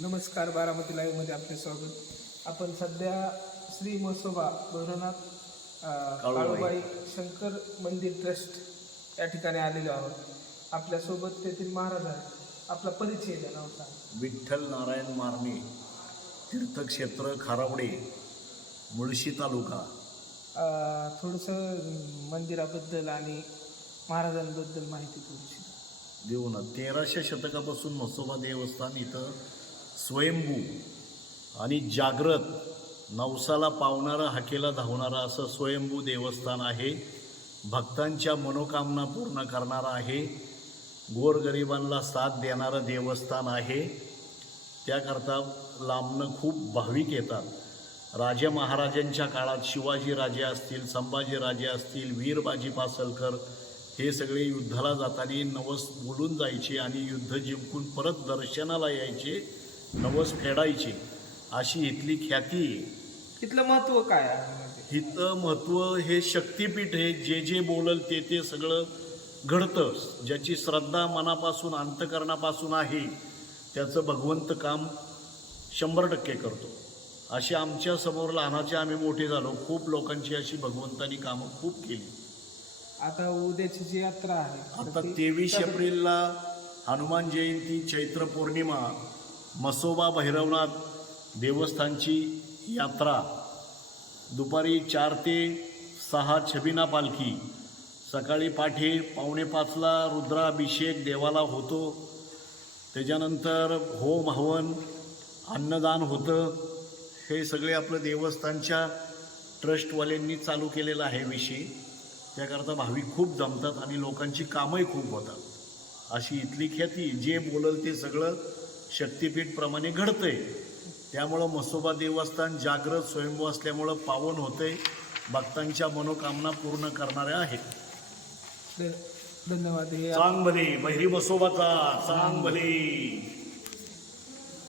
नमस्कार बारामती लाईव्हमध्ये आपले स्वागत. आपण सध्या श्री मसोबा भैरवनाथ काळूबाई. शंकर मंदिर ट्रस्ट या ठिकाणी आलेलो आहोत. आपल्यासोबत तेथील महाराज आहेत. आपला परिचय द्या होता विठ्ठल नारायण मारणे तीर्थक्षेत्र खारावडे मुळशी तालुका. थोडंसं मंदिराबद्दल आणि महाराजांबद्दल माहिती थोडीशी. देऊ ना. तेराशे शतकापासून म्हसोबा देवस्थान इथं स्वयंभू आणि जागृत नवसाला पावणारा हाकेला धावणारा असं स्वयंभू देवस्थान आहे. भक्तांच्या मनोकामना पूर्ण करणारं आहे. गोरगरिबांना साथ देणारं देवस्थान आहे. त्याकरता लांबनं खूप भाविक येतात. राजे महाराजांच्या काळात शिवाजी राजे असतील संभाजी राजे असतील वीरबाजी पासलकर हे सगळे युद्धाला जाताना नवस बोलून जायचे आणि युद्ध जिंकून परत दर्शनाला यायचे नवस फेडायचे. अशी इथली ख्याती. इथलं महत्त्व काय आहे? हिथं महत्त्व हे शक्तिपीठ आहे. जे जे बोलल ते ते सगळं घडतं. ज्याची श्रद्धा मनापासून अंतकरणापासून आहे त्याचं भगवंत काम शंभर टक्के करतो. अशी आमच्यासमोर लहानाचे आम्ही मोठे झालो. खूप लोकांची अशी भगवंतानी कामं खूप केली. आता उद्याची जी यात्रा आहे आता तेवीस एप्रिलला हनुमान जयंती चैत्र पौर्णिमा मसोबा भैरवनाथ देवस्थानची यात्रा. दुपारी चार ते सहा छबिना पालखी. सकाळी पाठे पावणे पाचला रुद्राभिषेक देवाला होतो. त्याच्यानंतर होम हवन अन्नदान होतं. हे सगळे आपलं देवस्थानच्या ट्रस्टवाल्यांनी चालू केलेलं आहे विषय. त्याकरता भाविक खूप जमतात आणि लोकांची कामही खूप होतात. अशी इथली ख्याती जे बोलल ते सगळं शक्तिपीठप्रमाणे घडतंय. त्यामुळं मसोबा देवस्थान जागृत स्वयंभू असल्यामुळं पावन होतंय. भक्तांच्या मनोकामना पूर्ण करणाऱ्या आहेत. धन्यवाद. चांग भले बहिरी मसोबाचा चांग भले